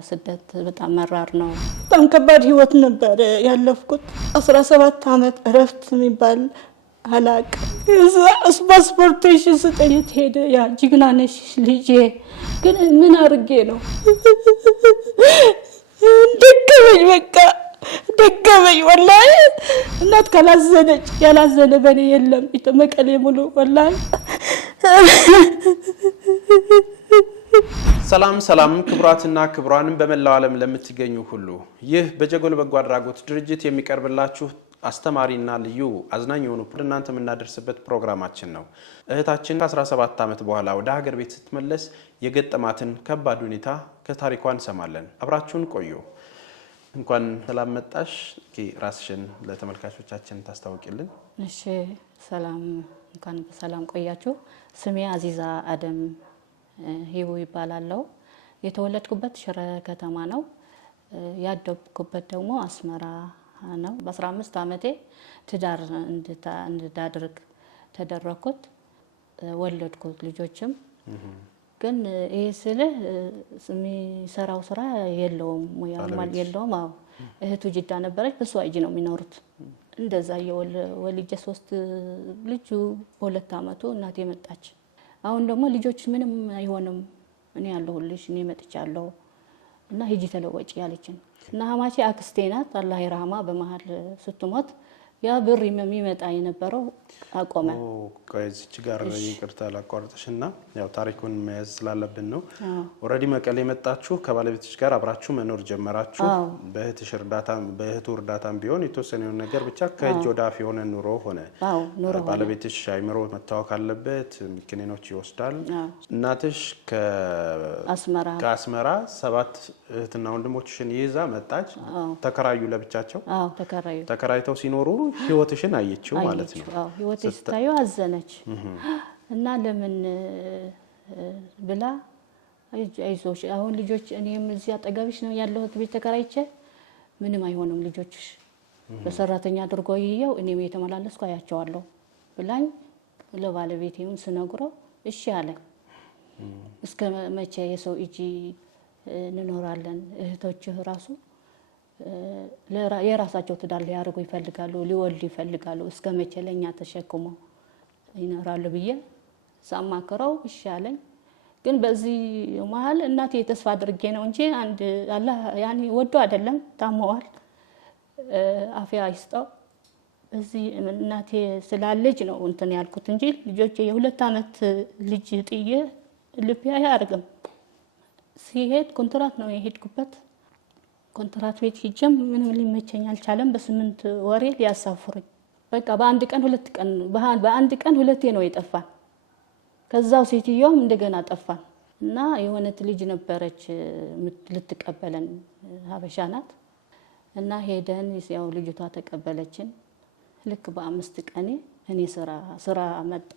ስደት በጣም መራር ነው። በጣም ከባድ ህይወት ነበር ያለፍኩት። 17 አመት እረፍት የሚባል አላቅ ፓስፖርቴሽን ስጠይት ሄደ። ያ ጅግና ነሽ ልጄ፣ ግን ምን አርጌ ነው ደከመኝ፣ በቃ ደከመኝ። ወላሂ እናት ካላዘነች ያላዘነ በኔ የለም። መቀሌ ሙሉ ወላሂ። ሰላም ሰላም ክቡራትና ክቡራን በመላው ዓለም ለምትገኙ ሁሉ ይህ በጀጎል በጎ አድራጎት ድርጅት የሚቀርብላችሁ አስተማሪና ልዩ አዝናኝ የሆኑ እናንተ የምናደርስበት ፕሮግራማችን ነው። እህታችን ከ17 ዓመት በኋላ ወደ ሀገር ቤት ስትመለስ የገጠማትን ከባድ ሁኔታ ከታሪኳ እንሰማለን። አብራችሁን ቆዩ። እንኳን ሰላም መጣሽ። ራስሽን ለተመልካቾቻችን ታስተዋውቂልን? እሺ፣ ሰላም፣ እንኳን በሰላም ቆያችሁ። ስሜ አዚዛ አደም ሂቡ ይባላለው። የተወለድኩበት ሽረ ከተማ ነው። ያደግኩበት ደግሞ አስመራ ነው። በ15 ዓመቴ ትዳር እንዳድርግ ተደረኩት። ወለድኩት ልጆችም። ግን ይሄ ስልህ የሚሰራው ስራ የለውም፣ ሙያም የለውም። አዎ እህቱ ጅዳ ነበረች፣ በሷ እጅ ነው የሚኖሩት። እንደዛ የወልጄ 3 ልጁ በ2 አመቱ እናቴ መጣች። አሁን ደግሞ ልጆች ምንም አይሆንም፣ እኔ ያለሁልሽ፣ እኔ መጥቻለሁ እና ሂጂ ተለወጪ ያለችን እና ሀማቼ አክስቴ ናት። አላህ ይርሃማ። በመሃል ስትሞት ያ ብር የሚመጣ የነበረው አቆመ። ከዚች ጋር ይቅርታ ላቋርጥሽና ያው ታሪኩን መያዝ ስላለብን ነው። ኦሬዲ መቀሌ መጣችሁ፣ ከባለቤትሽ ጋር አብራችሁ መኖር ጀመራችሁ። በእህቱ እርዳታም ቢሆን የተወሰነ ነገር ብቻ ከእጅ ወደ አፍ የሆነ ኑሮ ሆነ። ባለቤትሽ አይምሮ መታወክ አለበት፣ ክኒኖች ይወስዳል። እናትሽ ከአስመራ 7 እህትና ወንድሞችሽን ይዛ መጣች። ተከራዩ ለብቻቸው። ተከራይተው ሲኖሩ ህይወትሽን አየችው ማለት ነው። ህይወቴ ስታዩ አዘነች እና ለምን ብላ አይዞሽ፣ አሁን ልጆች እኔም እዚህ አጠገብሽ ነው ያለሁት፣ ቤት ተከራይቼ ምንም አይሆንም ልጆችሽ በሰራተኛ አድርጎ ይየው፣ እኔም የተመላለስኩ አያቸዋለሁ ብላኝ ለባለቤቴም ስነግረው እሺ አለ። እስከ መቼ የሰው እጅ እንኖራለን? እህቶችህ ራሱ የራሳቸው ትዳር ሊያደርጉ ይፈልጋሉ፣ ሊወልዱ ይፈልጋሉ። እስከ መቼ ለኛ ተሸክሞ ይኖራሉ ብዬ ሳማከረው እሺ አለኝ። ግን በዚህ መሀል እናቴ ተስፋ አድርጌ ነው እንጂ አንድ አላህ ያኒ ወዶ አይደለም፣ ታመዋል፣ አፍያ ይስጠው። በዚህ እናቴ ስላለች ነው እንትን ያልኩት እንጂ ልጆቼ የ2 አመት ልጅ ጥዬ ልብ አያርግም። ሲሄድ ኮንትራት ነው የሄድኩበት። ኮንትራት ቤት ሂጅም ምንም ሊመቸኝ አልቻለም። በ8 ወሬ ሊያሳፍሩኝ በቃ በአንድ ቀን ሁለቴ ነው የጠፋን። ከዛው ሴትዮዋም እንደገና ጠፋን እና የሆነት ልጅ ነበረች ልትቀበለን፣ ሀበሻ ናት እና ሄደን ያው ልጅቷ ተቀበለችን። ልክ በ5 ቀኔ እኔ ስራ መጣ።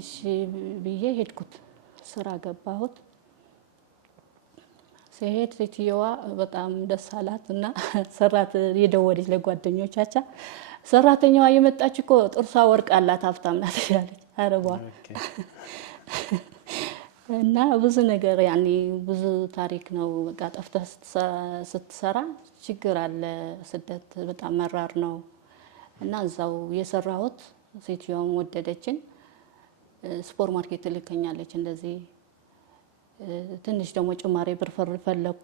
እሺ ብዬ ሄድኩት፣ ስራ ገባሁት። ሲሄድ ሴትዮዋ በጣም ደስ አላት እና የደወለች ለጓደኞቻቸው ሰራተኛዋ የመጣች እኮ ጥርሷ ወርቅ አላት፣ ሀብታም ናት ያለች አረቧ። እና ብዙ ነገር ያኔ ብዙ ታሪክ ነው። በቃ ጠፍተህ ስትሰራ ችግር አለ። ስደት በጣም መራር ነው እና እዛው የሰራሁት ሴትዮዋም ወደደችን። ሱፐር ማርኬት ልከኛለች። እንደዚህ ትንሽ ደግሞ ጭማሪ ብር ፈለኩ።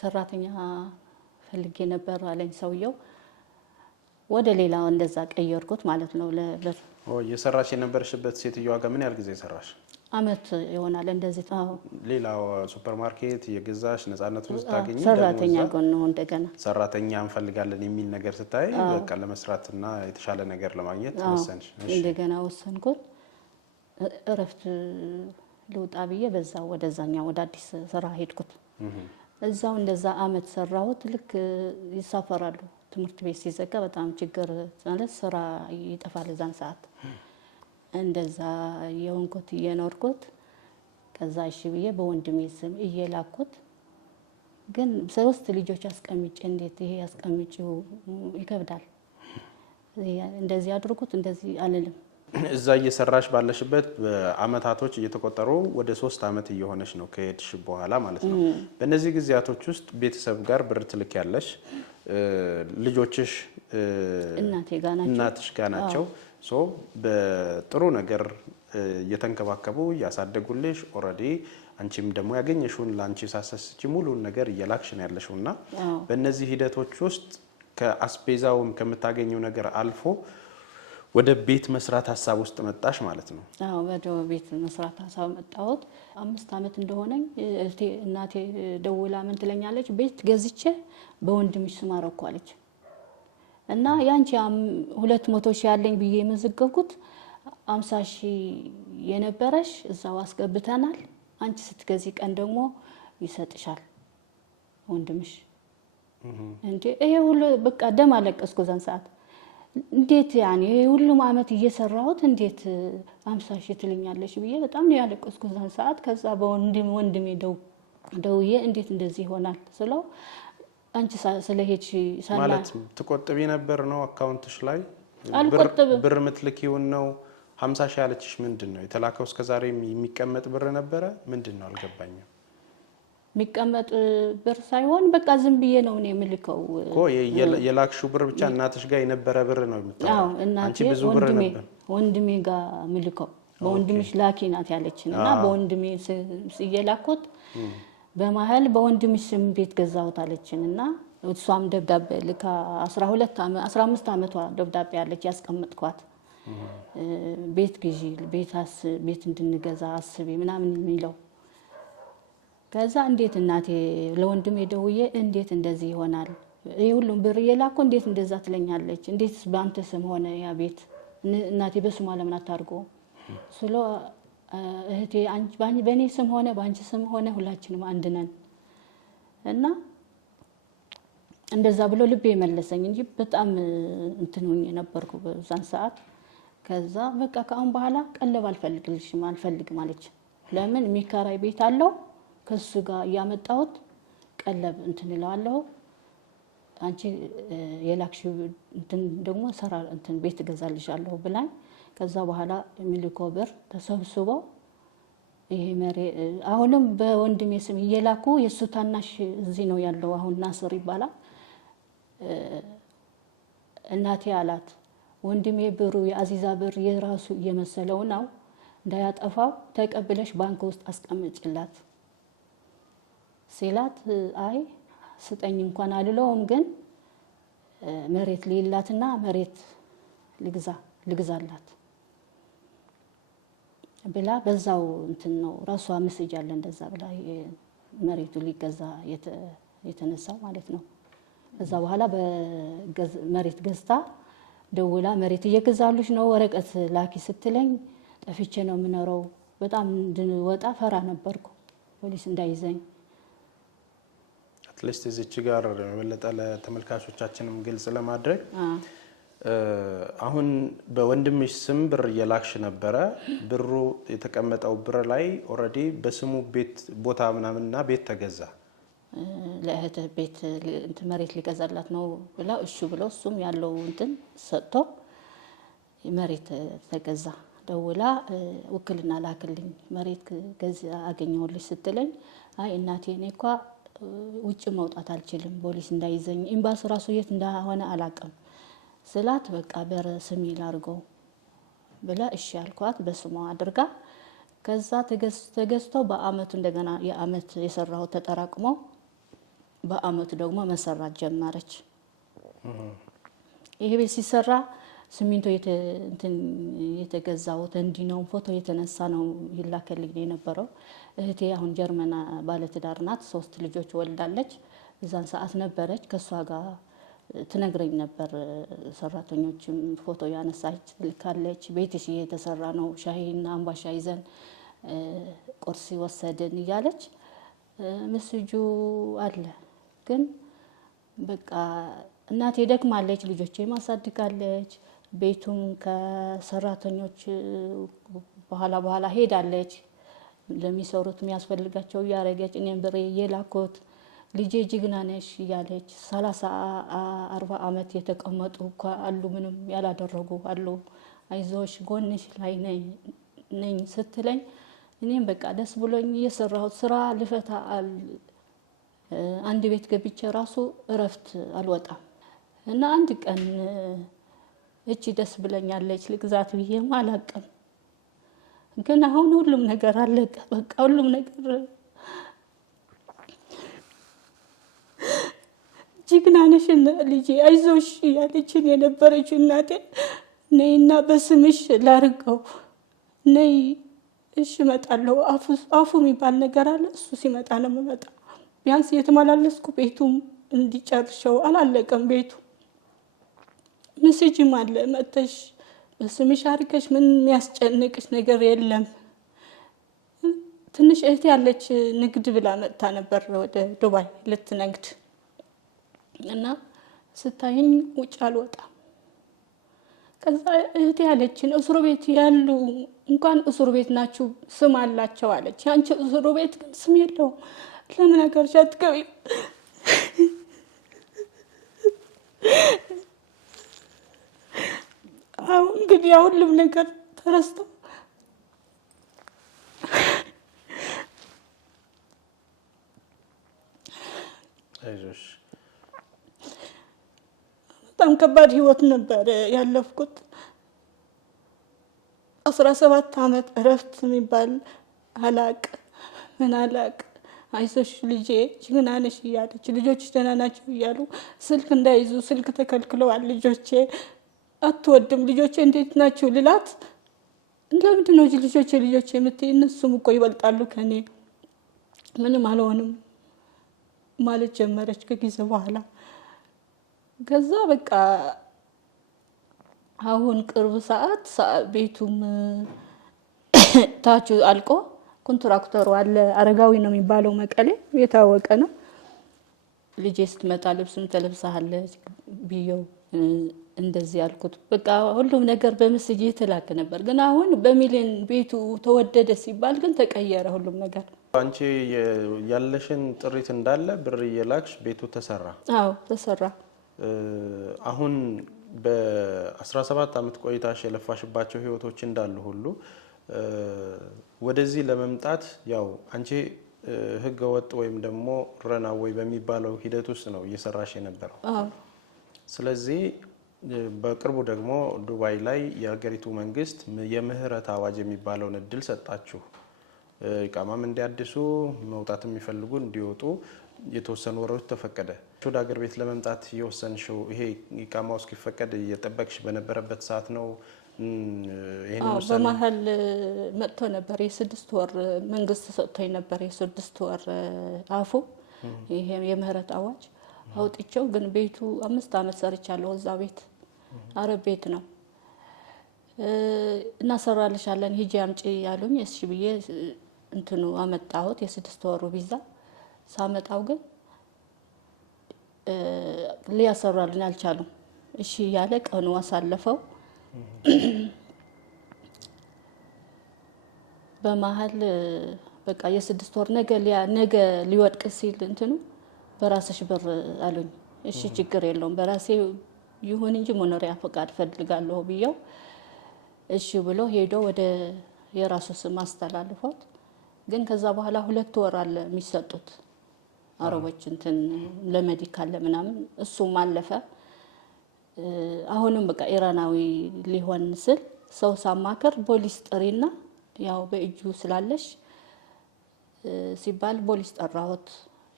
ሰራተኛ ፈልጌ ነበር አለኝ ሰውየው። ወደ ሌላ እንደዛ ቀየርኩት ማለት ነው ለብር። የሰራሽ የነበርሽበት ሴትዮዋ ጋር ምን ያህል ጊዜ ሰራሽ? አመት ይሆናል እንደዚህ። ሌላው ሱፐር ማርኬት የገዛሽ ነፃነቱን ስታገኝ ሰራተኛ ጎን ነው እንደገና ሰራተኛ እንፈልጋለን የሚል ነገር ስታይ በቃ ለመስራትና የተሻለ ነገር ለማግኘት ወሰንሽ? እንደገና ወሰንኩት። እረፍት ልውጣ ብዬ በዛው ወደዛኛው ወደ አዲስ ስራ ሄድኩት። እዛው እንደዛ አመት ሰራሁት። ልክ ይሳፈራሉ ትምህርት ቤት ሲዘጋ በጣም ችግር ማለት ስራ ይጠፋል እዛን ሰዓት። እንደዛ የሆንኩት እየኖርኩት ከዛ እሺ ብዬ በወንድሜ ስም እየላኩት። ግን 3 ልጆች አስቀምጬ እንዴት ይሄ አስቀምጪው ይከብዳል። እንደዚህ አድርጉት እንደዚህ አልልም። እዛ እየሰራሽ ባለሽበት በአመታቶች እየተቆጠሩ ወደ 3 አመት እየሆነሽ ነው ከሄድሽ በኋላ ማለት ነው። በእነዚህ ጊዜያቶች ውስጥ ቤተሰብ ጋር ብር ትልክ ያለሽ ልጆችሽ እናትሽ ጋር ናቸው። ሶ በጥሩ ነገር እየተንከባከቡ እያሳደጉልሽ ኦልሬዲ አንቺም ደግሞ ያገኘሽውን ላንቺ ሳሰስቺ ሙሉን ነገር እየላክሽ ነው ያለሽውና በእነዚህ ሂደቶች ውስጥ ከአስፔዛውም ከምታገኘው ነገር አልፎ ወደ ቤት መስራት ሀሳብ ውስጥ መጣሽ ማለት ነው? አዎ ወደ ቤት መስራት ሀሳብ መጣሁት። 5 አመት እንደሆነኝ እናቴ ደውላ ምን ትለኛለች፣ ቤት ገዝቼ በወንድምሽ ስም አረኳለች እና ያንቺ 200 ሺህ ያለኝ ብዬ የመዘገብኩት 50 ሺህ የነበረሽ እዛው አስገብተናል። አንቺ ስትገዚ ቀን ደግሞ ይሰጥሻል ወንድምሽ። እንዴ ይሄ ሁሉ በቃ ደም አለቀስኩ ዛን ሰዓት። እንዴት ያኔ ሁሉም አመት እየሰራሁት እንዴት 50 ሺህ ትልኛለሽ ብዬ በጣም ነው ያለቀስኩ ዛን ሰዓት። ከዛ ወንድሜ ደውዬ እንዴት እንደዚህ ይሆናል ስለው አንቺ ስለሄድሽ ማለት ትቆጥቢ ነበር ነው አካውንትሽ ላይ ብር ምትልኪውን ነው 50 ሺህ ያለችሽ ምንድነው? የተላከው እስከዛሬ የሚቀመጥ ብር ነበረ ምንድነው? አልገባኝም። የሚቀመጥ ብር ሳይሆን በቃ ዝም ብዬ ነው እኔ የምልከው እኮ የላክሽው ብር ብቻ እናትሽ ጋር የነበረ ብር ነው የምታው? አዎ እናቴ ብዙ ብር ነበር ወንድሜ ጋር ምልከው በወንድምሽ ላኪ ናት ያለችና በወንድሜ ሲየላኩት በመሃል በወንድምሽ ስም ቤት ገዛሁት አለችንና እሷም ደብዳቤ ልካ 15 አመቷ ደብዳቤ ያለች ያስቀመጥኳት ቤት ግዢ ቤት እንድንገዛ አስቢ ምናምን የሚለው። ከዛ እንዴት እናቴ ለወንድሜ ደውዬ እንዴት እንደዚህ ይሆናል? ይሄ ሁሉም ብር የላኩ እንዴት እንደዛ ትለኛለች? እንዴት ባንተ ስም ሆነ ያ ቤት? እናቴ በስሟ ለምን አታርጎ? ስለ እህቴ በእኔ ስም ሆነ ባንቺ ስም ሆነ ሁላችንም አንድ ነን እና እንደዛ ብሎ ልቤ መለሰኝ እንጂ በጣም እንትን ሆኜ ነበርኩ በዛን ሰዓት። ከዛ በቃ ከአሁን በኋላ ቀለብ አልፈልግም አለች። ለምን የሚከራይ ቤት አለው ከሱ ጋር ያመጣሁት ቀለብ እንትን እላለሁ አንቺ የላክሽው እንትን ደግሞ ሰራ እንትን ቤት ገዛልሻለሁ ብላኝ። ከዛ በኋላ ሚሊኮ ብር ተሰብስቦ ይሄ አሁንም በወንድሜ ስም እየላኩ የሱ ታናሽ እዚህ ነው ያለው አሁን ናስር ይባላል። እናቴ አላት ወንድሜ ብሩ የአዚዛ ብር የራሱ እየመሰለው ነው እንዳያጠፋው ተቀብለሽ ባንክ ውስጥ አስቀምጭላት ሲላት አይ ስጠኝ እንኳን አልለውም ግን መሬት ሊላትና መሬት ልግዛላት ብላ በዛው እንትን ነው ራሷ መስጅ ያለ እንደዛ ብላ መሬቱ ሊገዛ የተነሳው ማለት ነው። ከዛ በኋላ በመሬት ገዝታ ደውላ መሬት እየገዛሉሽ ነው ወረቀት ላኪ ስትለኝ ጠፍቼ ነው የምኖረው። በጣም እንድወጣ ፈራ ነበርኩ ፖሊስ እንዳይዘኝ። አትሊስት እዚች ጋር የበለጠ ለተመልካቾቻችንም ግልጽ ለማድረግ አሁን በወንድምሽ ስም ብር እየላክሽ ነበረ። ብሩ የተቀመጠው ብር ላይ ኦልሬዲ በስሙ ቤት ቦታ ምናምንና ቤት ተገዛ። ለእህት ቤት እንትን መሬት ሊገዛላት ነው ብላ እሺ ብሎ እሱም ያለው እንትን ሰጥቶ መሬት ተገዛ። ደውላ ውክልና ላክልኝ መሬት ገዛ አገኘሁልሽ ስትለኝ አይ እናቴ እኔ እንኳ ውጭ መውጣት አልችልም ፖሊስ እንዳይዘኝ ኤምባሲ ራሱ የት እንደሆነ አላውቅም ስላት በቃ በስሜ ላድርገው ብላ እሺ አልኳት በስሟ አድርጋ። ከዛ ተገዝቶ በአመቱ እንደገና የአመት የሰራው ተጠራቅሞ በአመቱ ደግሞ መሰራት ጀመረች። ይሄ ቤት ሲሰራ ሲሚንቶ የተገዛው እንዲህ ነው ፎቶ የተነሳ ነው ይላከልኝ የነበረው። እህቴ አሁን ጀርመን ባለትዳር ናት 3 ልጆች ወልዳለች። እዛን ሰዓት ነበረች ከሷ ጋር ትነግረኝ ነበር። ሰራተኞችም ፎቶ ያነሳች ልካለች። ቤትሽ የተሰራ ነው ሻሂና አምባሻ ይዘን ቁርስ ወሰድን እያለች መስጁ አለ። ግን በቃ እናቴ ደክማለች ልጆቼ ማሳድጋለች። ቤቱም ከሰራተኞች በኋላ ሄዳለች ለሚሰሩት የሚያስፈልጋቸው ያረጋች። እኔም ብሬ የላኩት ልጄ ጅግና ነሽ እያለች 30-40 አመት የተቀመጡ አሉ ምንም ያላደረጉ አሉ አይዞሽ ጎንሽ ላይ ነኝ ስትለኝ እኔም በቃ ደስ ብሎኝ እየሰራሁት ስራ ልፈታ አንድ ቤት ገብቼ ራሱ እረፍት አልወጣም እና አንድ ቀን እቺ ደስ ብለኛለች ልግዛት ብዬ አላቀም ግን አሁን ሁሉም ነገር አለቀ በቃ ሁሉም ነገር ጅግና ነሽ ልጄ አይዞሽ ያለችን የነበረች እናቴ ነይና በስምሽ ላርገው ነይ እሺ እመጣለሁ አፉ የሚባል ነገር አለ እሱ ሲመጣ ነው የምመጣ ቢያንስ የተመላለስኩ ቤቱም እንዲጨርሸው አላለቀም ቤቱ መስጂም አለ መጥተሽ በስምሽ አርገሽ ምን የሚያስጨንቅሽ ነገር የለም ትንሽ እህት ያለች ንግድ ብላ መጣ ነበር ወደ ዱባይ ልትነግድ እና ስታይኝ ውጭ አልወጣም ከዛ እህት ያለችን እስሩ ቤት ያሉ እንኳን እስሩ ቤት ናችሁ ስም አላቸው አለች ያንቺ እስሩ ቤት ግን ስም የለውም ለምን አገርሽ አትገቢም አሁን እንግዲህ ሁሉም ነገር ተረስቶ አይዞሽ በጣም ከባድ ህይወት ነበር ያለፍኩት 17 አመት እረፍት የሚባል አላቅ ምን አላቅ አይዞሽ ልጄ ጅግና ነሽ እያለች ልጆች ደህና ናቸው እያሉ ስልክ እንዳይዙ ስልክ ተከልክለዋል ልጆቼ አትወድም ልጆቼ እንዴት ናቸው ልላት ለምንድን ነው ልጆቼ የምትይ እነሱም እኮ ይበልጣሉ ከኔ ምንም አልሆንም ማለት ጀመረች ከጊዜ በኋላ ከዛ በቃ አሁን ቅርብ ሰዓት ቤቱም ታቹ አልቆ ኮንትራክተሩ አለ አረጋዊ ነው የሚባለው መቀሌ የታወቀ ነው ልጄ ስትመጣ ልብስም ተለብሳለ ቢየው እንደዚህ ያልኩት በቃ ሁሉም ነገር በመስጅ የተላከ ነበር ግን አሁን በሚሊዮን ቤቱ ተወደደ ሲባል ግን ተቀየረ ሁሉም ነገር አንቺ ያለሽን ጥሪት እንዳለ ብር እየላክሽ ቤቱ ተሰራ አዎ ተሰራ አሁን በ17 አመት ቆይታሽ የለፋሽባቸው ህይወቶች እንዳሉ ሁሉ ወደዚህ ለመምጣት ያው አንቺ ህገ ወጥ ወይም ደግሞ ረናዌይ በሚባለው ሂደት ውስጥ ነው እየሰራሽ የነበረው ስለዚህ በቅርቡ ደግሞ ዱባይ ላይ የሀገሪቱ መንግስት የምህረት አዋጅ የሚባለውን እድል ሰጣችሁ ኢቃማም እንዲያድሱ መውጣት የሚፈልጉ እንዲወጡ የተወሰኑ ወሮች ተፈቀደ ወደ ሀገር ቤት ለመምጣት የወሰንሽው ይሄ ኢቃማው እስኪፈቀድ እየጠበቅሽ በነበረበት ሰዓት ነው በመሀል መጥቶ ነበር የ6 ወር መንግስት ሰጥቶኝ ነበር የ6 ወር አፉ ይሄ የምህረት አዋጅ አውጥቼው ግን ቤቱ 5 አመት ሰርቻለሁ እዛ ቤት አረብ ቤት ነው እናሰራልሻለን ሂጂ አምጪ ያሉኝ እሺ ብዬ እንትኑ አመጣሁት የ6 ወሩ ቪዛ ሳመጣው ግን ሊያሰራልን አልቻሉም እሺ ያለ ቀኑ አሳለፈው በመሀል በቃ የ6 ወር ነገ ሊወድቅ ሲል እንትኑ በራስሽ ብር አሉኝ እሺ ችግር የለውም በራሴ ይሁን እንጂ መኖሪያ ፈቃድ ፈልጋለሁ ብየው እሺ ብሎ ሄዶ ወደ የራሱ ስም አስተላልፎት ግን ከዛ በኋላ 2 ወር አለ የሚሰጡት አረቦች እንትን ለሜዲካል ለምናምን እሱም አለፈ አሁንም በቃ ኢራናዊ ሊሆን ስል ሰው ሳማከር ፖሊስ ጠሪና ያው በእጁ ስላለሽ ሲባል ፖሊስ ጠራሁት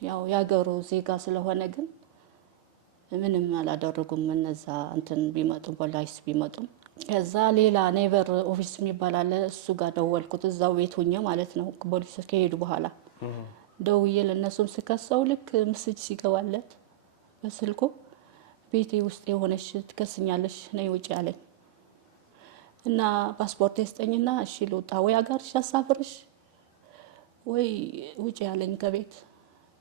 ያው ያገሩ ዜጋ ስለሆነ ግን ምንም አላደረጉም እነዛ እንትን ቢመጡ ፖሊስ ቢመጡ ከዛ ሌላ ኔቨር ኦፊስ የሚባል አለ እሱ ጋር ደወልኩት እዛው ቤት ሆኜ ማለት ነው ፖሊስ ከሄዱ በኋላ ደውዬ ለነሱም ስከሰው ልክ መስጅ ሲገባለት በስልኩ ቤቴ ውስጥ የሆነሽ ትከስኛለሽ ነይ ውጪ አለኝ እና ፓስፖርት ያስጠኝና እሺ ልውጣ ወይ አጋርሽ አሳፍርሽ ወይ ውጪ አለኝ ከቤት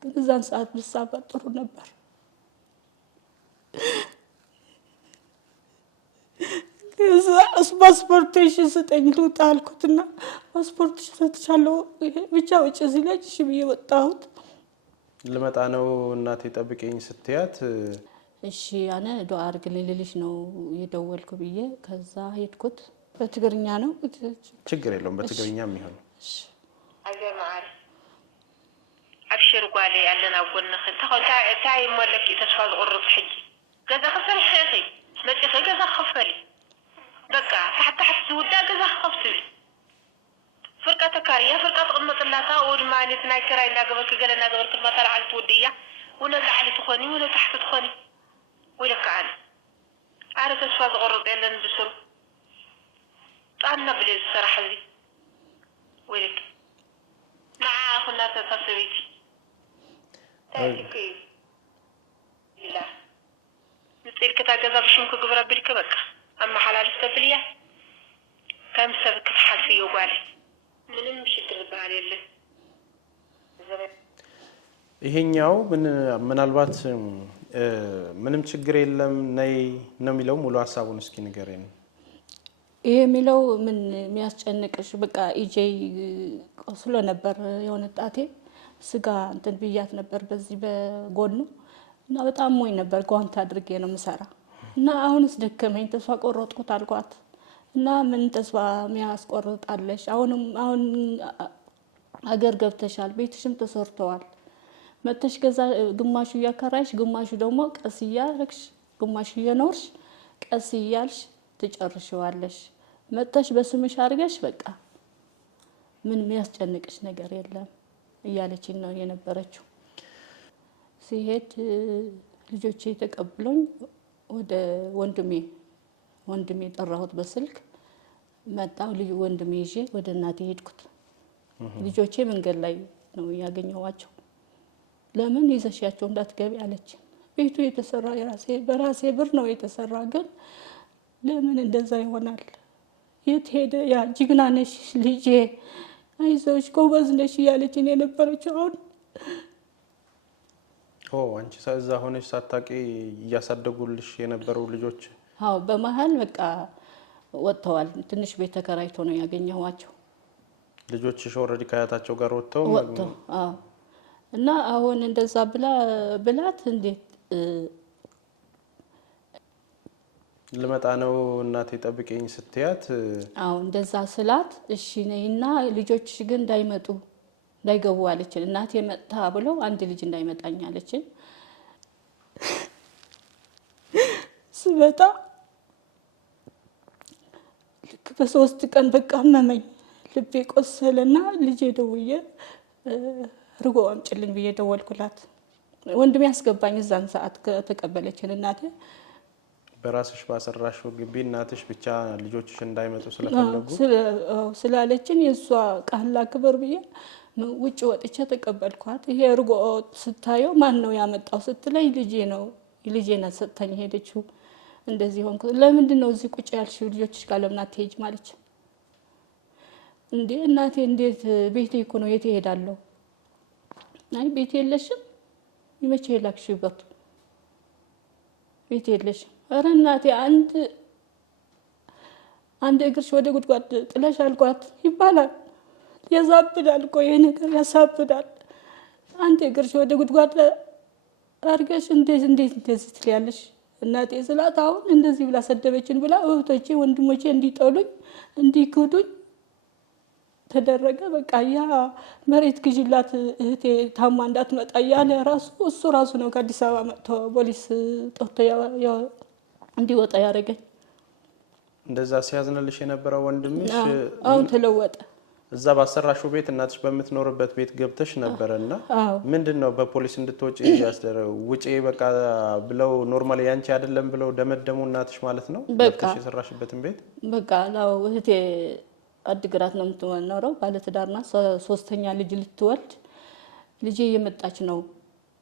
ግን እዛን ሰዓት ብሳፈር ጥሩ ነበር ፓስፖርትሽን ስጠኝ ልውጣ አልኩትና ፓስፖርትሽ ሰጥቻለሁ ብቻ ውጪ ሲለኝ እሺ ብዬ ወጣሁት ልመጣ ነው እናቴ ጠብቀኝ ስትያት እሺ ያነ ዱአ አድርግልኝ ልልሽ ነው የደወልኩ ብዬ ከዛ ሄድኩት በትግርኛ ነው። ችግር የለውም በትግርኛ የሚሆን አገር ማር አብሽር ጓሌ ያለና ጎንህ ተኸንታ ታይ ሞለክ ተስፋ ዝቆርጥ ሕጂ ገዛ خسر حياتي መጥተህ ገዛ خفلي በቃ ታሕታሕ ዝውዳ ገዛ خፍትሊ ፍርቃ ተካሪያ ፍርቃ ተቀመጥላታ ወድማኒት ናይ ክራይ እንዳገበርክ ገለና ገበርክ ማተራዓል ትወድያ ወነዛ ዓሊ ትኾኒ ወነ ታሕት ትኾኒ ወለካ ዓሊ አረ ተስፋ ዝቆርጥ ያለን ብስሩ ጣና ብለይ ዝሰራሕ እዚ ወለክ مع أخونا تصويتي تايك لا نصير كتاجز بشمك جبرة بالكبك أما حلال استبليه كم سبك تحفي وقالي ምንም ችግር ባል የለ ይሄኛው ምናልባት ምንም ችግር የለም ነይ ነው የሚለው ሙሉ ሐሳቡን እስኪ ንገረኝ ይሄ የሚለው ምን የሚያስጨንቅሽ በቃ ኢጄ ቆስሎ ነበር የሆነ ጣቴ ስጋ እንትን ብያት ነበር በዚህ በጎኑ እና በጣም ሞኝ ነበር ጓንት አድርጌ ነው ምሰራ እና አሁንስ ደከመኝ ተስፋ ቆረጥኩት አልኳት እና ምን ተስፋ የሚያስቆርጣለሽ አሁን አገር ገብተሻል ቤትሽም ተሰርተዋል መተሽ ገዛ ግማሹ ያከራይሽ ግማሹ ደግሞ ቀስ ያረክሽ ግማሹ የኖርሽ ቀስ ያልሽ ትጨርሽዋለሽ መተሽ በስምሽ አርገሽ በቃ ምን የሚያስጨንቅሽ ነገር የለም እያለችኝ ነው የነበረችው ሲሄድ ልጆቼ ተቀብሎኝ ወደ ወንድሜ ጠራሁት በስልክ መጣው ልጅ ወንድሜ ይዤ ወደ እናቴ ሄድኩት ልጆቼ መንገድ ላይ ነው ያገኘዋቸው ለምን ይዘሻቸው እንዳትገቢ አለች ቤቱ የተሰራ በራሴ ብር ነው የተሰራ ግን ለምን እንደዛ ይሆናል የት ሄደ ያ ጅግና ነሽ ልጄ አይዞሽ ጎበዝ ነሽ ያለችኝ የነበረችው አሁን አንቺ ሳዛ ሆነሽ ሳታቂ ያሳደጉልሽ የነበሩ ልጆች አው በመሃል በቃ ወጥተዋል ትንሽ ቤት ተከራይቶ ነው ያገኘዋቸው ልጆችሽ ኦሬዲ ካያታቸው ጋር ወጥተው አው እና አሁን እንደዛ ብላት እንዴት ልመጣ ነው እናቴ ጠብቀኝ ስትያት አው እንደዛ ስላት እሺ ነይና ልጆችሽ ግን እንዳይገቡ አለች እናቴ መጣ ብለው አንድ ልጅ እንዳይመጣኝ አለች ስበታ ልክ በሶስት ቀን በቃ መመኝ ልቤ ቆሰለና ልጄ ደውዬ ርጎ አምጪልኝ ብዬ ደወልኩላት ወንድሜ ያስገባኝ እዛን ሰዓት ተቀበለችን እናቴ በራስሽ ባሰራሽው ግቢ እናትሽ ብቻ ልጆችሽ እንዳይመጡ ስለፈለጉ ስላለችን የሷ ቃል አክብር ብዬ ውጭ ወጥቼ ተቀበልኳት ይሄ ርጎ ስታየው ማን ነው ያመጣው ስትለኝ ልጄና ሰጥታኝ ሄደችው እንደዚህ ሆንኩ ለምንድን ነው እዚህ ቁጭ ያልሽው ልጆችሽ ጋር ለምን አትሄጂ ማለት እንዴ እናቴ እንዴት ቤቴ እኮ ነው የት እሄዳለሁ አይ ቤት የለሽም ይመቼ ላክሽበት ቤት የለሽም ኧረ እናቴ አንድ እግርሽ ወደ ጉድጓድ ጥለሽ አልኳት ይባላል ያሳብዳል እኮ ይሄ ነገር ያሳብዳል አንድ እግርሽ ወደ ጉድጓድ አርገሽ እንዴት ትያለሽ እናቴ ስላት አሁን እንደዚህ ብላ ሰደበችን ብላ እህቶቼ ወንድሞቼ እንዲጠሉኝ እንዲክዱኝ ተደረገ በቃ ያ መሬት ግጅላት እህቴ ታማ እንዳትመጣ ያለ እሱ ራሱ ነው ከአዲስ አበባ መጥቶ ፖሊስ ጠርቶ እንዲወጣ ያረገኝ እንደዛ ሲያዝነልሽ የነበረው ወንድምሽ አሁን ተለወጠ እዛ ባሰራሽው ቤት እናትሽ በመትኖርበት ቤት ገብተሽ ነበርና ምንድነው በፖሊስ እንድትወጪ ያስደረው ውጪ በቃ ብለው ኖርማሊ ያንቺ አይደለም ብለው ደመደሙ እናትሽ ማለት ነው በቃ የሰራሽበትን ቤት በቃ ነው እህቴ አድግራት ነው የምትኖረው ባለትዳርና ሶስተኛ ልጅ ልትወልድ ልጄ የመጣች ነው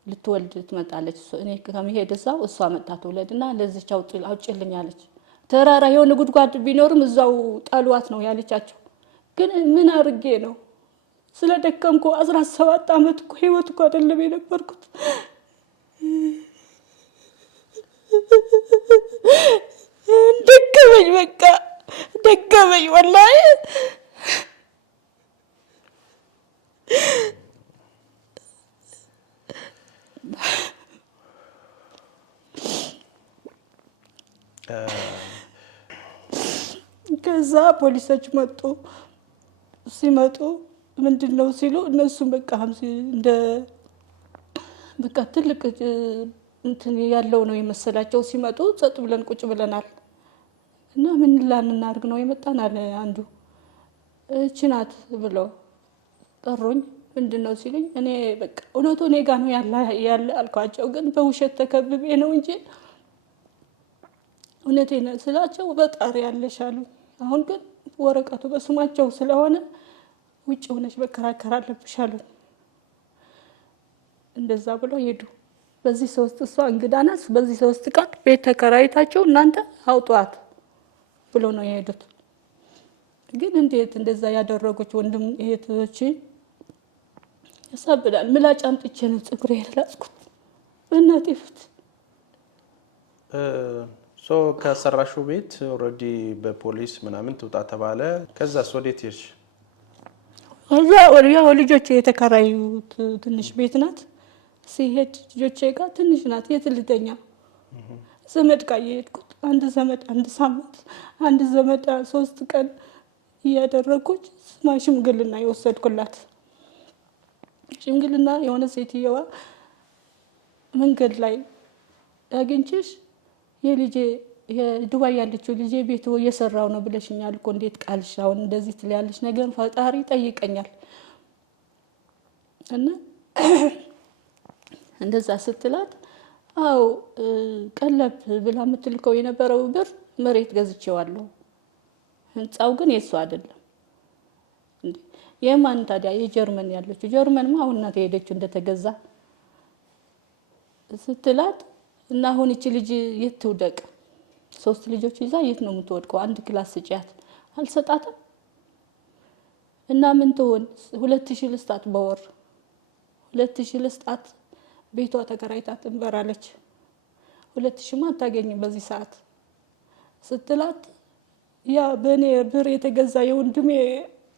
ልትወልድ ትመጣለች እኔ ከመሄድ እሷ መጣት ወለድና ለዚህች አውጭልኝ አለች ተራራ የሆነ ጉድጓድ ቢኖርም እዛው ጣሏት ነው ያለቻቸው ግን ምን አርጌ ነው ስለደከምኩ 17 አመት እኮ ህይወት እኮ አይደለም የነበርኩት ደከመኝ በቃ ደከመኝ ወላሂ ከዛ ፖሊሶች መጡ። ሲመጡ ምንድነው ሲሉ እነሱ በቃ እንደ በቃ ትልቅ እንትን ያለው ነው የመሰላቸው። ሲመጡ ጸጥ ብለን ቁጭ ብለናል እና ምን ላንናርግ ነው የመጣናል። አንዱ እቺ ናት ብሎ ጠሩኝ። ምንድነው ሲሉኝ እኔ በቃ እውነቱ እኔ ጋር ነው ያለ አልኳቸው። ግን በውሸት ተከብቤ ነው እንጂ እውነቴን ስላቸው በጣሪ ያለሽ አሉ። አሁን ግን ወረቀቱ በስማቸው ስለሆነ ውጭ ሆነሽ መከራከር አለብሽ አሉ። እንደዛ ብሎ ሄዱ። በዚህ 3 እሷ እንግዳ ናት፣ በዚህ 3 ቀን ቤት ተከራይታችሁ እናንተ አውጧት ብሎ ነው የሄዱት። ግን እንዴት እንደዛ ያደረጉት ወንድም እህቶቼ ያሳብዳል። ምላጭ አምጥቼ ነው ፀጉሬ ያላስኩት በእናቴ ፊት። ከሰራሹ ቤት ኦልሬዲ በፖሊስ ምናምን ትውጣ ተባለ። ከዛስ ወዴት ሄድሽ? ከዛ ወዲያው ልጆቼ የተከራዩት ትንሽ ቤት ናት። ሲሄድ ልጆቼ ጋር ትንሽ ናት። የት ልተኛ? ዘመድ ጋር የሄድኩት አንድ ዘመድ 1 ሳምንት፣ አንድ ዘመድ 3 ቀን እያደረኩት ሽምግልና የወሰድኩላት። ሽምግልና የሆነ ሴትየዋ መንገድ ላይ አግኝቼሽ የልጄ የዱባይ ያለችው ልጄ ቤቱ እየሰራው ነው ብለሽኛል እኮ እንዴት ቃልሽ አሁን እንደዚህ ትላለሽ? ነገር ፈጣሪ ጠይቀኛል እና እንደዛ ስትላት አው ቀለብ ብላ የምትልከው የነበረው ብር መሬት ገዝቼዋለሁ፣ ህንጻው ግን የሱ አይደለም። እንዴ የማን ታዲያ? የጀርመን ያለችው ጀርመንማ አሁን እናት ሄደችው እንደተገዛ ስትላት እና አሁን እቺ ልጅ የት ትውደቅ? 3 ልጆች ይዛ የት ነው የምትወድቀው? 1 ክላስ ስጪያት። አልሰጣትም እና ምን ትሆን? 2000 ልስጣት በወር 2000 ልስጣት። ቤቷ ተከራይታ ትንበራለች። 2000 አታገኝም በዚህ ሰዓት ስትላት ያ በኔ ብር የተገዛ የወንድሜ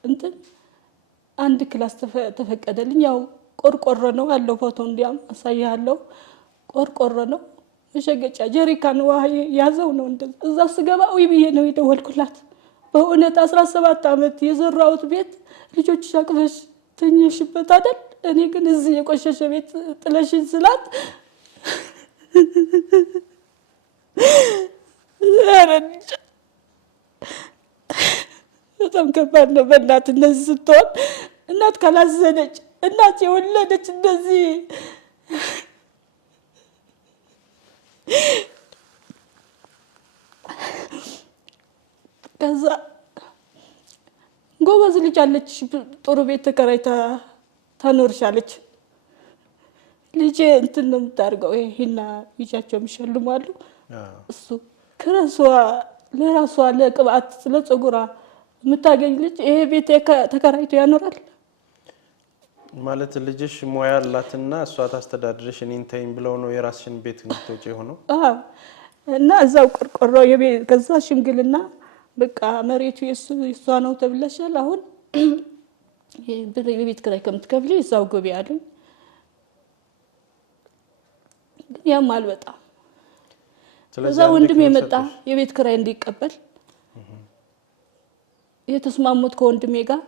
እንትን 1 ክላስ ተፈቀደልኝ። ያው ቆርቆሮ ነው ያለው፣ ፎቶ እንዲያም አሳያለሁ። ቆርቆሮ ነው መሸገጫ ጀሪካን ውሃ ያዘው ነው። እዛ ስገባ ወይ ብዬ ነው የደወልኩላት። በእውነት 17 ዓመት የዘራሁት ቤት ልጆች አቅፈሽ ተኝሽበት አይደል? እኔ ግን እዚህ የቆሸሸ ቤት ጥለሽኝ ስላት በጣም ከባድ ነው። በእናት እንደዚህ ስትሆን እናት ካላዘነች እናት የወለደች እንደዚህ ከዛ ጎበዝ ልጅ አለች፣ ጥሩ ቤት ተከራይታ ታኖርሻለች። ልጄ እንትን ነው የምታርገው ይሄና ይቻቸው የሚሸልማሉ። እሱ ከራሷ ለራሷ ለቅባት ለፀጉራ የምታገኝ ልጅ ይሄ ቤት ተከራይቶ ያኖራል ማለት ልጅሽ ሙያ አላትና እሷ ታስተዳድርሽ እኔን ተይኝ ብለው ነው የራስሽን ቤት እንድትወጪ ሆኖ? አዎ። እና እዛው ቆርቆሮ የቤት ከዛ ሽምግልና በቃ መሬቱ የሷ ነው ተብለሻል። አሁን የቤት ኪራይ ከምትከፍሊ እዛው ገቢ አለኝ። ግን ያማል በጣም። ስለዚህ ወንድሜ መጣ የቤት ኪራይ እንዲቀበል የተስማሙት ከወንድሜ ጋር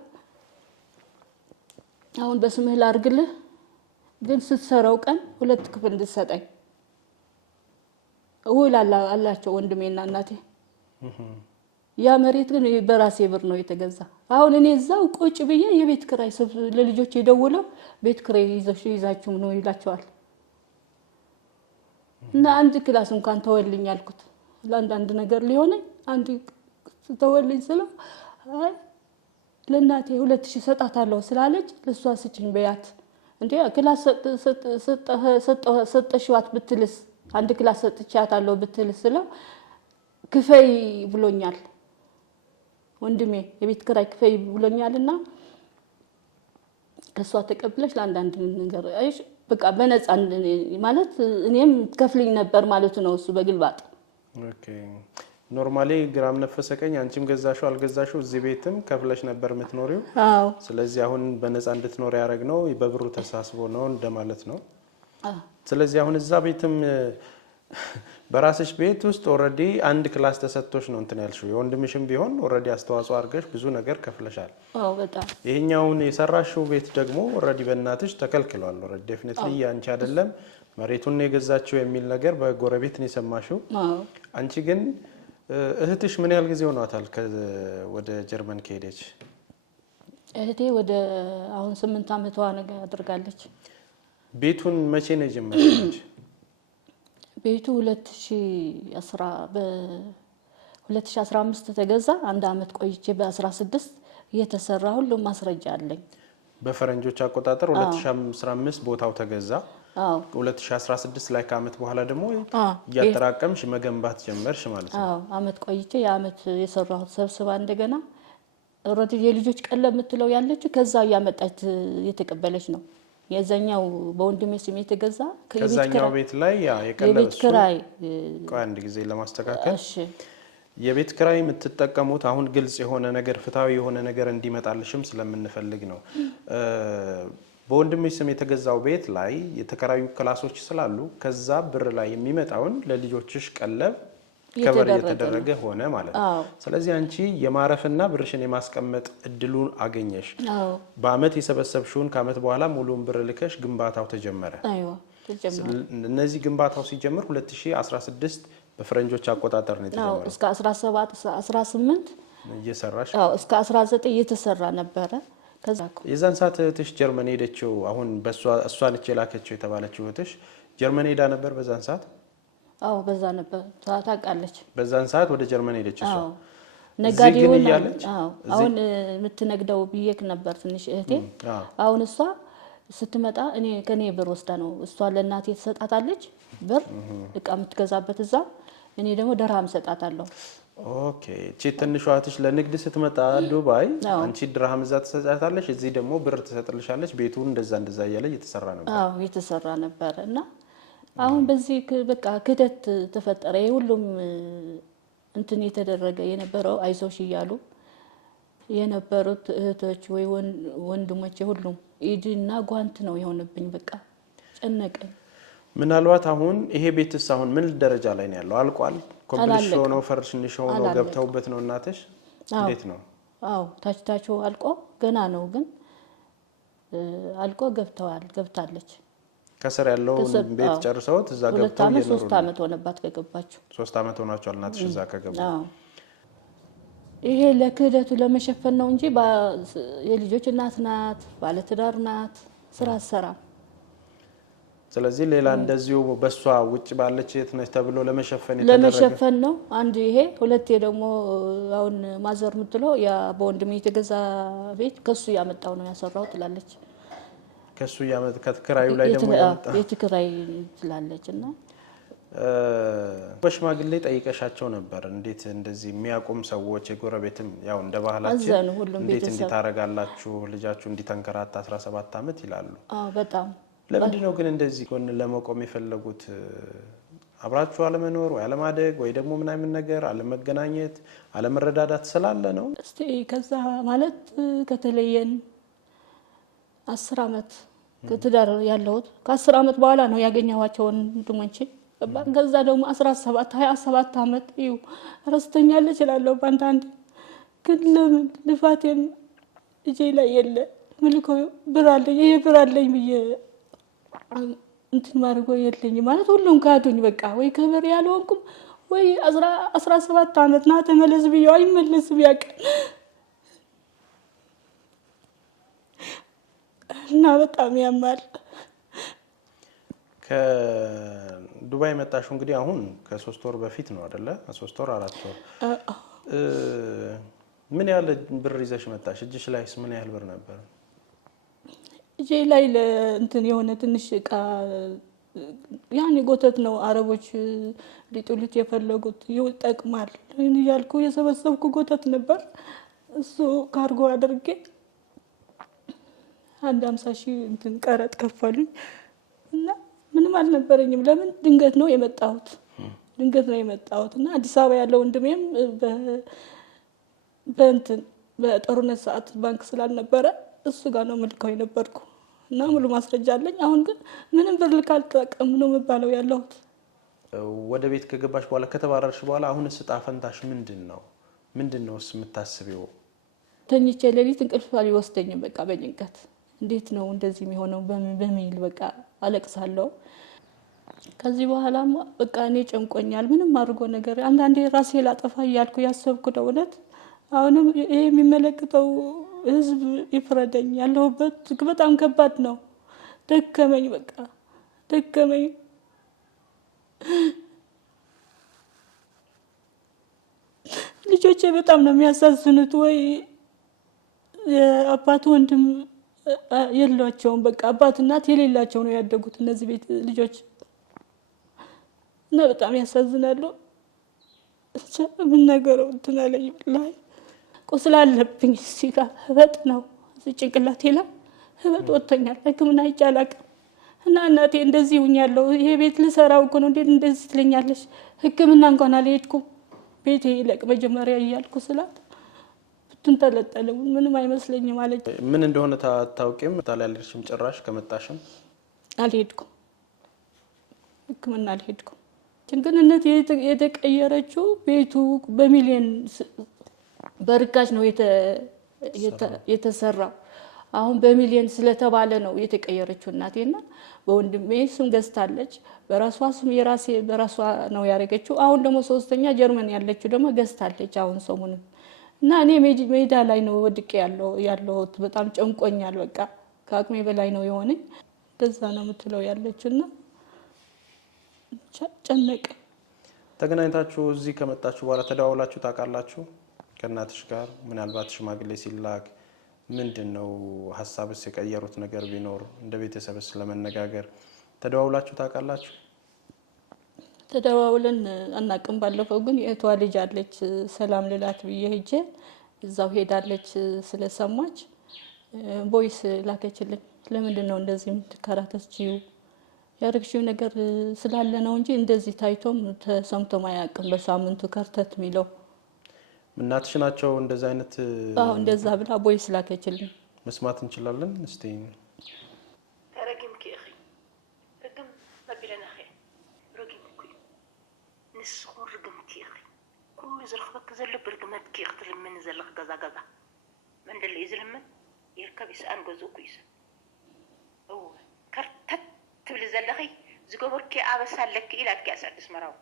አሁን በስምህ ላርግልህ፣ ግን ስትሰራው ቀን 2 ክፍል እንድትሰጠኝ ውል አላቸው ወንድሜና እናቴ። ያ መሬት ግን በራሴ ብር ነው የተገዛ። አሁን እኔ እዛው ቁጭ ብዬ የቤት ኪራይ ለልጆች የደውለው ቤት ኪራይ ይዛችሁ ነው ይላቸዋል። እና 1 ክላስ እንኳን ተወልኝ አልኩት ለአንዳንድ ነገር ሊሆነ 1 ተወልኝ ስለው አይ ለእናቴ 2000 ሰጣታለሁ ስላለች ለሷ ስጭኝ በያት። እንዴ ክላስ ሰጠሽዋት ብትልስ 1 ክላስ ሰጥቻታለሁ ብትልስ ስለው ክፈይ ብሎኛል ወንድሜ፣ የቤት ኪራይ ክፈይ ብሎኛልና ከሷ ተቀብለሽ ለአንዳንድ ነገር አይሽ በቃ በነፃ ማለት እኔም ከፍልኝ ነበር ማለት ነው እሱ በግልባጥ። ኦኬ ኖርማሊ ግራም ነፈሰ ቀኝ አንቺም ገዛሽው አልገዛሽው እዚህ ቤትም ከፍለሽ ነበር የምትኖሪው። አዎ። ስለዚህ አሁን በነፃ እንድትኖር ያደረግነው በብሩ ተሳስቦ ነው እንደማለት ነው። ስለዚህ አሁን እዛ ቤትም በራስሽ ቤት ውስጥ ኦሬዲ አንድ ክላስ ተሰጥቶሽ ነው እንትን ያልሽው። የወንድምሽም ቢሆን ኦሬዲ አስተዋጽኦ አድርገሽ ብዙ ነገር ከፍለሻል። አዎ በጣም ይሄኛውን የሰራሽው ቤት ደግሞ ኦሬዲ በእናትሽ ተከልክሏል። ኦሬዲ ዴፊኒትሊ ያንቺ አይደለም መሬቱን የገዛችው የሚል ነገር በጎረቤት ነው የሰማሽው። አንቺ ግን እህትሽ ምን ያህል ጊዜ ሆኗታል ወደ ጀርመን ከሄደች? እህቴ ወደ አሁን 8 ዓመቷ ነገር አድርጋለች። ቤቱን መቼ ነው የጀመረች? ቤቱ 2015 ተገዛ። አንድ አመት ቆይቼ በ16 እየተሰራ ሁሉም ማስረጃ አለኝ። በፈረንጆች አቆጣጠር 2015 ቦታው ተገዛ። 2016 ላይ ከአመት በኋላ ደግሞ እያጠራቀምሽ መገንባት ጀመርሽ ማለት ነው። አመት ቆይቼ የአመት የሰራሁት ሰብስባ እንደገና ኦሬዲ የልጆች ቀለብ የምትለው ያለችው ከዛ ያመጣች የተቀበለች ነው። የዛኛው በወንድሜ ስም የተገዛ ከዛኛው ቤት ላይ የቀለብ እሱ አንድ ጊዜ ለማስተካከል የቤት ክራይ የምትጠቀሙት አሁን ግልጽ የሆነ ነገር ፍትሃዊ የሆነ ነገር እንዲመጣልሽም ስለምንፈልግ ነው። በወንድሜ ስም የተገዛው ቤት ላይ የተከራዩ ክላሶች ስላሉ ከዛ ብር ላይ የሚመጣውን ለልጆችሽ ቀለብ ከበር የተደረገ ሆነ ማለት ነው። ስለዚህ አንቺ የማረፍና ብርሽን የማስቀመጥ እድሉን አገኘሽ። በአመት የሰበሰብሽውን ከአመት በኋላ ሙሉን ብር ልከሽ ግንባታው ተጀመረ። እነዚህ ግንባታው ሲጀምር 2016 በፈረንጆች አቆጣጠር ነው የተጀመረው። እስከ 17 18 እየሰራሽ እስከ 19 እየተሰራ ነበረ። ከዛ የዛን ሰዓት እህትሽ ጀርመን ሄደችው። አሁን እሷ ነች የላከችው የተባለችው እህትሽ ጀርመን ሄዳ ነበር በዛን ሰዓት? አዎ በዛ ነበር ታውቃለች። በዛን ሰዓት ወደ ጀርመን ሄደች እሷ። ነጋዴው ያለች አሁን የምትነግደው ብዬክ ነበር ትንሽ እህቴ። አሁን እሷ ስትመጣ እኔ ከኔ ብር ወስዳ ነው እሷ ለእናቴ ተሰጣታለች ብር እቃ የምትገዛበት እዛ፣ እኔ ደግሞ ድርሃም ሰጣታለሁ። ኦኬ እቺ ትንሿ እህትሽ ለንግድ ስትመጣ ዱባይ አንቺ ድርሃም እዛ ተሰጣታለች፣ እዚህ ደግሞ ብር ትሰጥልሻለች። ቤቱ እንደዛ እያለ እየተሰራ ነበር። አዎ እየተሰራ ነበር እና አሁን በዚህ በቃ ክደት ተፈጠረ። ሁሉም እንትን የተደረገ የነበረው አይዞሽ እያሉ የነበሩት እህቶች ወይ ወንድሞች ሁሉም ኢድና ጓንት ነው የሆነብኝ። በቃ ጨነቀኝ። ምናልባት አሁን ይሄ ቤትስ አሁን ምን ደረጃ ላይ ነው ያለው? አልቋል? ኮምፕሊት ሆኖ ፈርሽንሽ ሆኖ ገብተውበት ነው እናትሽ? እንዴት ነው? አዎ ታችታቸው አልቆ ገና ነው ግን አልቆ ገብታለች። ከስር ያለው ቤት ጨርሰውት እዛ ገብተው ነው። 3 አመት ሆነባት ከገባችሁ። 3 አመት ሆናቸዋል እናትሽ እዛ ከገቡ። ይሄ ለክህደቱ ለመሸፈን ነው እንጂ የልጆች እናት ናት፣ ባለትዳር ናት፣ ስራ አትሰራም። ስለዚህ ሌላ እንደዚሁ በሷ ውጭ ባለች የት ነች ተብሎ ለመሸፈን ነው አንድ ይሄ። ሁለቴ ደግሞ አሁን ማዘር የምትለው ያ በወንድሜ የተገዛ ቤት ከሱ ያመጣው ነው ያሰራው ትላለች። ከሱ ያመጣ ከክራዩ ላይ ደግሞ ያመጣ የትክራይ ትላለች። እና በሽማግሌ ጠይቀሻቸው ነበር? እንዴት እንደዚህ የሚያቆም ሰዎች የጎረቤትም ያው እንደ ባህላችን እንዴት እንዲታረጋላችሁ ልጃችሁ እንዲተንከራታ 17 አመት ይላሉ። በጣም ለምንድን ነው ግን እንደዚህ ጎን ለመቆም የፈለጉት? አብራችሁ አለመኖር ወይ አለማደግ ወይ ደግሞ ምናምን ነገር አለመገናኘት አለመረዳዳት ስላለ ነው? እስቲ ከዛ ማለት ከተለየን 10 አመት ከትዳር ያለሁት ከ10 አመት በኋላ ነው ያገኘኋቸው ወንድሞቼ። ከዛ ደግሞ 17 27 አመት ይው ረስተኛለች እላለሁ ባንታንድ። ግን ለምን ልፋቴን እጄ ላይ የለ ምልኮ ብር አለኝ ይሄ ብር አለኝ ብዬ እንትን ማድረጎ የለኝ ማለት ሁሉም ካዱኝ። በቃ ወይ ከበር ያልሆንኩም ወይ 17 አመት ና ተመለስ ብዬ አይመለስም ያቀን እና በጣም ያማል። ከዱባይ መጣሽ እንግዲህ አሁን ከ3 ወር በፊት ነው አይደለ? 3 ወር 4 ወር። ምን ያህል ብር ይዘሽ መጣሽ? እጅሽ ላይስ ምን ያህል ብር ነበር? እጄ ላይ ለእንትን የሆነ ትንሽ እቃ ያኔ ጎተት ነው አረቦች ሊጡልት የፈለጉት ይጠቅማል እያልኩ የሰበሰብኩ ጎተት ነበር። እሱ ካርጎ አድርጌ 150,000 እንትን ቀረጥ ከፈሉኝ እና ምንም አልነበረኝም። ለምን ድንገት ነው የመጣሁት እና አዲስ አበባ ያለው ወንድሜም በእንትን በጦርነት ሰዓት ባንክ ስላልነበረ እሱ ጋር ነው መልካው የነበርኩ እና ሙሉ ማስረጃ አለኝ። አሁን ግን ምንም ብር ልካልተጠቀም ነው መባለው ያለሁት። ወደ ቤት ከገባሽ በኋላ ከተባረርሽ በኋላ አሁን እጣ ፈንታሽ ምንድነው? ምንድነውስ የምታስቢው? ተኝቼ ሌሊት እንቅልፍ አልወስደኝም። በቃ በጭንቀት እንዴት ነው እንደዚህ የሚሆነው በሚል በቃ አለቅሳለሁ። ከዚህ በኋላም በቃ እኔ ጨንቆኛል። ምንም አድርጎ ነገር አንዳንዴ ራሴ ላጠፋ እያልኩ ያሰብኩ ነው እውነት። አሁንም ይሄ የሚመለከተው ህዝብ ይፍረደኝ። ያለሁበት በጣም ከባድ ነው። ደከመኝ፣ በቃ ደከመኝ። ልጆቼ በጣም ነው የሚያሳዝኑት። ወይ የአባት ወንድም የሏቸውም። በቃ አባት እናት የሌላቸው ነው ያደጉት እነዚህ ቤት ልጆች እና በጣም ያሳዝናሉ። ምን ነገረው እንትን አለኝ ላይ ቁስል አለብኝ። እዚህ ጋር ህበጥ ነው እዚህ ጭንቅላቴ ላይ ህበጥ ወጥቶኛል። ሕክምና ሂጄ አላውቅም እና እናቴ እንደዚህ ሁኛለሁ። ይሄ ቤት ልሰራው እኮ ነው እንዴት እንደዚህ ትለኛለሽ? ሕክምና እንኳን አልሄድኩም። ቤቴ ይለቅ መጀመሪያ እያልኩ ስላት ብትንጠለጠል ምንም አይመስለኝም አለች። ምን እንደሆነ ታውቂም? ታላልሽም ጭራሽ ከመጣሽም አልሄድኩም፣ ሕክምና አልሄድኩም። ጭንቅንነት የተቀየረችው ቤቱ በሚሊዮን በርካሽ ነው የተሰራው። አሁን በሚሊዮን ስለተባለ ነው የተቀየረችው እናቴና በወንድሜ ስም ገዝታለች። በራሷ ስም የራሴ በራሷ ነው ያደረገችው። አሁን ደግሞ ሶስተኛ ጀርመን ያለችው ደግሞ ገዝታለች አሁን ሰሞኑን እና እኔ ሜዳ ላይ ነው ወድቄ ያለሁት። በጣም ጨንቆኛል። በቃ ከአቅሜ በላይ ነው የሆነኝ። እንደዛ ነው የምትለው ያለችውና ጨነቀ። ተገናኝታችሁ እዚህ ከመጣችሁ በኋላ ተደዋውላችሁ ታውቃላችሁ ከእናትሽ ጋር? ምናልባት ሽማግሌ ሲላክ ምንድነው ሐሳብስ የቀየሩት ነገር ቢኖር እንደ ቤተሰብስ ለመነጋገር ተደዋውላችሁ ታውቃላችሁ? ተደዋውለን አናውቅም። ባለፈው ግን የእህቷ ልጅ አለች ሰላም ልላት ብዬ ሄጄ እዛው ሄዳለች። ስለሰማች ቦይስ ላከችልኝ። ለምንድን ነው እንደዚህ የምትከራተችው? ያረግሽው ነገር ስላለ ነው እንጂ እንደዚህ ታይቶም ተሰምቶም አያውቅም። በሳምንቱ ከርተት ሚለው እናትሽ ናቸው እንደዛ አይነት? አዎ እንደዛ ብላ ቦይስ ላከችልኝ። መስማት እንችላለን እስቲ? ተረግም ከእኺ ረግም መቢለና ኸ ረግም ኩይ ንስኹ ረግምቲ እኺ ኩሉ ዝረኽበክ ዘሎ ብርግመት ከእኽትልምን ዘለኽ ገዛ መንደል ይዝልምን ይርከብ ይስአን ገዝኡ ኩይስ ኦ ከርተት ትብል ዘለኺ ዝገበርኪ አበሳ ለኪ ኢላትኪ አስዕድስ መራው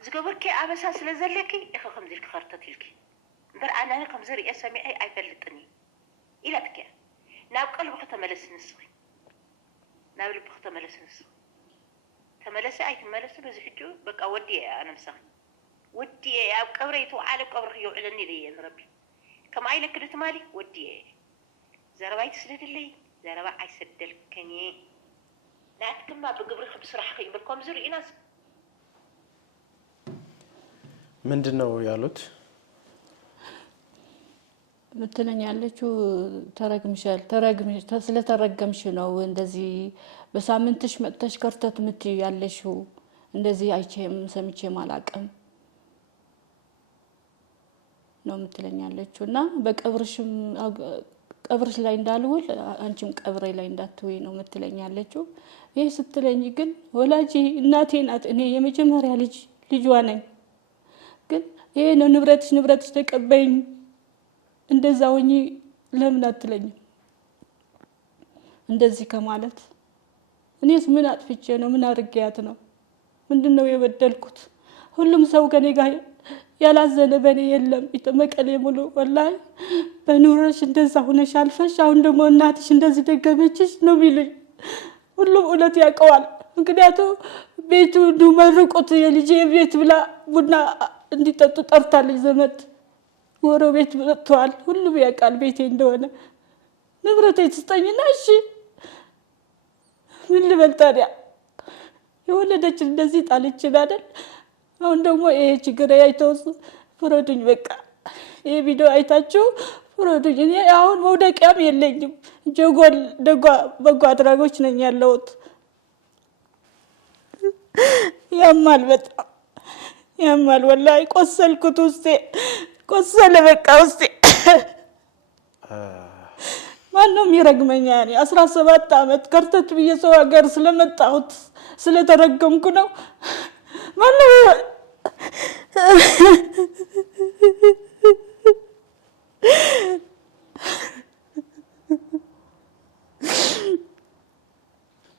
ዝገበርኪ አበሳ ስለዘለኪ እኺ ከምዚልክ ከርተት ይልኪ እምበር ኣነ ከምዝሪአ ሰሚዐ ኣይፈልጥኒ ኢላትኪ ናብ ቀልብኺ ተመለስ ንስኺ ናብ ልብኺ ተመለስ ንስኺ ተመለሲ ኣይትመለሲ በዚ ሕጂ በቃ ወዲየ ኣነ ምሳኺ ወዲየ ኣብ ቀብረይ ተውዓለ ቀብርኺ የውዕለኒ ኢለየ ንረቢ ከም ኣይለክድ ትማሊ ወዲየ ዘረባይ ትስደድለይ ዘረባ ኣይሰደልከኒ ናትክማ ብግብሪ ብስራሕኺ እምበር ከምዚ ርኢናስ ምንድነው ያሉት? ምትለኝ ያለችው ስለተረገምሽ ነው እንደዚህ በሳምንትሽ መጥተሽ ከርተት ምትይ ያለሽው። እንደዚህ አይቼም ሰምቼም አላውቅም ነው ምትለኝ ያለችው። እና በቀብርሽም ቀብርሽ ላይ እንዳልውል አንቺም ቀብሬ ላይ እንዳትውይ ነው ምትለኝ ያለችው። ይሄ ስትለኝ ግን ወላጅ እናቴ ናት። እኔ የመጀመሪያ ልጅዋ ነኝ። ግን ይሄ ነው ንብረትሽ ተቀበይኝ እንደዛ ሆኜ ለምን አትለኝም? እንደዚህ ከማለት እኔስ ምን አጥፍቼ ነው? ምን አድርጌያት ነው? ምንድነው የበደልኩት? ሁሉም ሰው ከኔ ጋር ያላዘነ በኔ የለም። መቀሌ ሙሉ ወላሂ በኑሮሽ እንደዛ ሆነሽ አልፈሽ አሁን ደግሞ እናትሽ እንደዚህ ደገመችሽ ነው የሚሉኝ። ሁሉም እውነት ያውቀዋል። ምክንያቱም ቤቱ እንዲመርቁት የልጄ ቤት ብላ ቡና እንዲጠጡ ጠርታለች። ዘመድ ጎረቤት መጥተዋል። ሁሉም ያውቃል ቤቴ እንደሆነ። ንብረቴ ትስጠኝና እሺ ምን ልበል ታዲያ? የወለደች እንደዚህ ጣልችን አይደል? አሁን ደግሞ ይሄ ችግር አይተውስ ፍረዱኝ። በቃ ይሄ ቪዲዮ አይታችሁ ፍረዱኝ። እኔ አሁን መውደቂያም የለኝም። ጀጎል በጎ አድራጎች ነኝ ያለሁት። ያማል፣ በጣም ያማል። ወላሂ ቆሰልኩት፣ ውስጤ ቆሰለ። በቃ ውስጤ ማንም ይረግመኛል። 17 አመት ከርተት ብዬ ሰው ሀገር ስለመጣሁት ስለተረገምኩ ነው።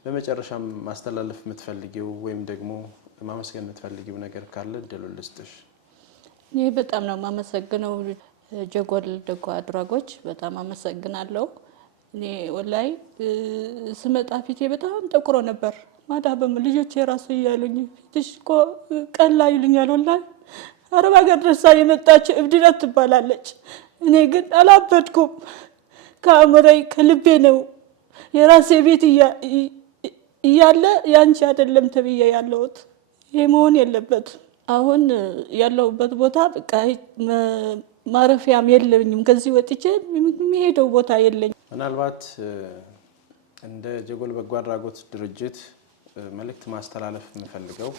በመጨረሻም ማስተላለፍ የምትፈልጊው ወይም ደግሞ ማመስገን የምትፈልጊው ነገር ካለ እድሉን ልስጥሽ። እኔ በጣም ነው ማመሰግነው ጀጎል በጎ አድራጎች በጣም አመሰግናለሁ። እኔ ወላይ ስመጣ ፊቴ በጣም ጠቁሮ ነበር። ማዳበም ልጆቼ ራሱ እያሉኝ ፊትሽ እኮ ቀላ ይሉኛል። ወላይ አረብ ሀገር ደርሳ የመጣች እብድነት ትባላለች። እኔ ግን አላበድኩም። ከአእምሮዬ ከልቤ ነው የራሴ ቤት እያለ ያንቺ አይደለም ተብዬ ያለሁት። ይሄ መሆን የለበትም። አሁን ያለሁበት ቦታ በቃ ማረፊያም የለኝም። ከዚህ ወጥቼ የሚሄደው ቦታ የለኝም። ምናልባት እንደ ጀጎል በጎ አድራጎት ድርጅት መልእክት ማስተላለፍ የምፈልገው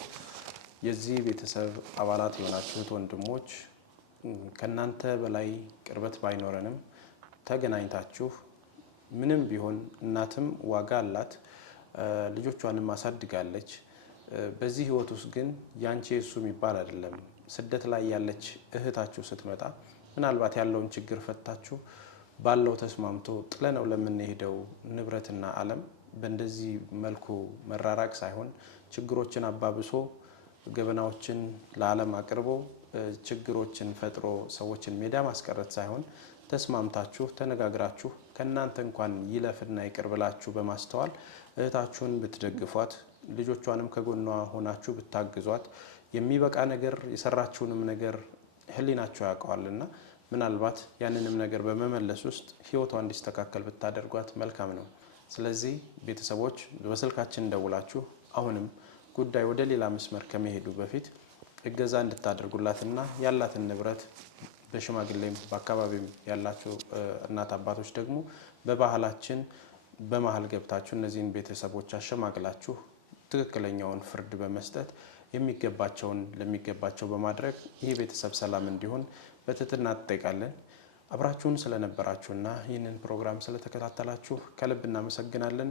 የዚህ ቤተሰብ አባላት የሆናችሁት ወንድሞች ከናንተ በላይ ቅርበት ባይኖረንም ተገናኝታችሁ ምንም ቢሆን እናትም ዋጋ አላት፣ ልጆቿንም አሳድጋለች። በዚህ ህይወት ውስጥ ግን ያንቺ እሱ የሚባል አይደለም። ስደት ላይ ያለች እህታችሁ ስትመጣ ምናልባት ያለውን ችግር ፈታችሁ ባለው ተስማምቶ ጥለነው ለምንሄደው ንብረትና ዓለም በእንደዚህ መልኩ መራራቅ ሳይሆን ችግሮችን አባብሶ ገበናዎችን ለዓለም አቅርቦ ችግሮችን ፈጥሮ ሰዎችን ሜዳ ማስቀረት ሳይሆን ተስማምታችሁ ተነጋግራችሁ ከናንተ እንኳን ይለፍና ይቅር ብላችሁ በማስተዋል እህታችሁን ብትደግፏት ልጆቿንም ከጎኗ ሆናችሁ ብታግዟት የሚበቃ ነገር የሰራችሁንም ነገር ህሊናችሁ ያውቀዋልና ምናልባት ያንንም ነገር በመመለስ ውስጥ ህይወቷ እንዲስተካከል ብታደርጓት መልካም ነው። ስለዚህ ቤተሰቦች በስልካችን ደውላችሁ አሁንም ጉዳይ ወደ ሌላ መስመር ከመሄዱ በፊት እገዛ እንድታደርጉላትና ያላትን ንብረት በሽማግሌም በአካባቢም ያላችሁ እናት አባቶች ደግሞ በባህላችን በመሃል ገብታችሁ እነዚህን ቤተሰቦች አሸማግላችሁ ትክክለኛውን ፍርድ በመስጠት የሚገባቸውን ለሚገባቸው በማድረግ ይህ ቤተሰብ ሰላም እንዲሆን በትህትና እንጠይቃለን። አብራችሁን ስለነበራችሁና ይህንን ፕሮግራም ስለተከታተላችሁ ከልብ እናመሰግናለን።